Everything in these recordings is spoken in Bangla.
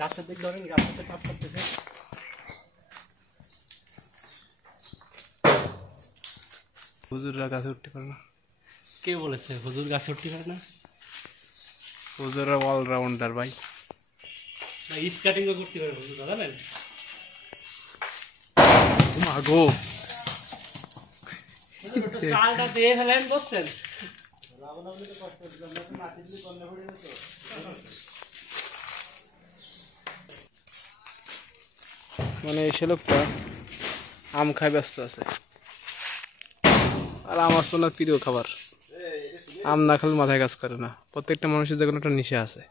গাছের দিক ধরেন, গাছটাতে কাজ করতেছে। হুজুররা গাছে উঠতে পারে না। কে বলেছে হুজুর গাছে উঠতে পারে না? হুজুররা অলরাউন্ডার ভাই। স্কেটিংও করতে পারে হুজুররা, জানেন? মাগো চালটা দিয়ে ফেলেন, বুঝছেন? মানে সে লোকটা আম খায় ব্যস্ত আছে, আর আমার সোনার প্রিয় খাবার। আম না খেলে মাথায় কাজ করে না। প্রত্যেকটা মানুষের যে কোনো একটা নেশা আছে।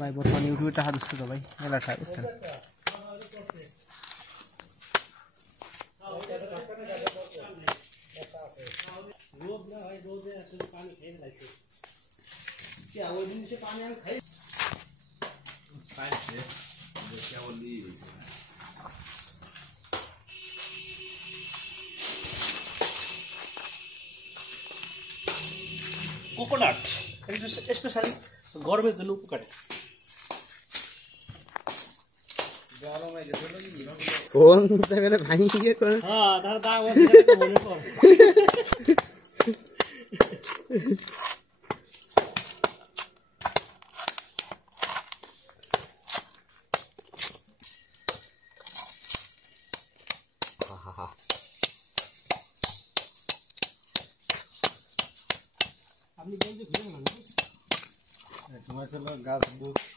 ভাই বর্তমানে ইউটিউবে টাকা দিচ্ছে তো ভাই, মেলা টাকা দিচ্ছেন। কোকোনাট স্পেশালি গরমের জন্য উপকারী। কোন জায়গায় ভাঙি দিয়ে করে? হ্যাঁ, তাহলে দাম মনে পড়ে। আপনি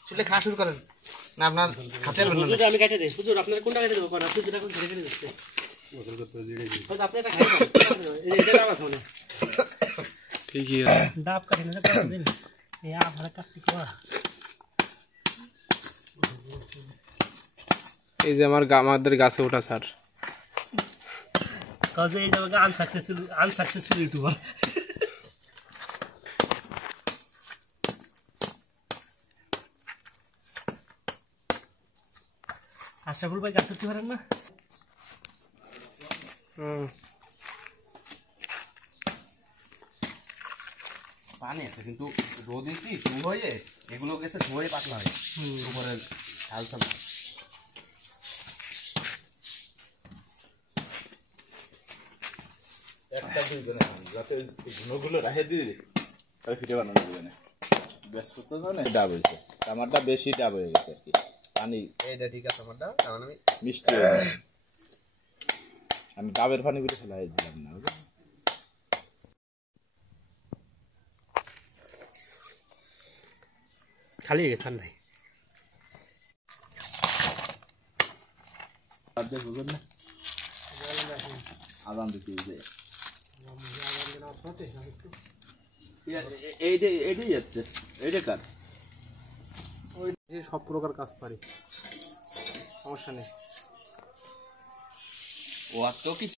চুলে খাওয়া শুরু করেন না, আপনার হাতের আমি কেটে দিই। হুজুর আপনার কোনটা কেটে দেবো? আপনি যেটা এখন ধরে কেটে দিচ্ছে আপনি এটা খাই এটা ডাব আছে, মানে ঠিকই ডাব কাটি না দিন এই ভালো কাটতে করা। এই যে আমাদের গাছে ওঠা স্যার, কাজে এই জায়গা আনসাকসেসফুল ইউটিউবার। আশরাফুল ভাই গাছ উঠতে পারেন না? পানি আছে কিন্তু রোদে কি শুরু হয়ে এগুলো গেছে ধুয়ে পাতলা হয় উপরের হালকা না। একটা দুইজনে যাতে গুণগুলো রাখে দিয়ে তাহলে ফিটে বানানো যাবে না। ব্যাস করতে না ডাব হয়েছে, আমারটা বেশি ডাব হয়ে গেছে আর কি। পানি এইটা ঠিক আছে, আমারটা কারণ আমি মিষ্টি আমি ডাবের পানিগুলো ফেলাই দিলাম না। খালি হয়ে গেছে ঠান্ডায়। আদান দিতে সব প্রকার কাজ পারি, সমস্যা নেই। ও আর তো কিছু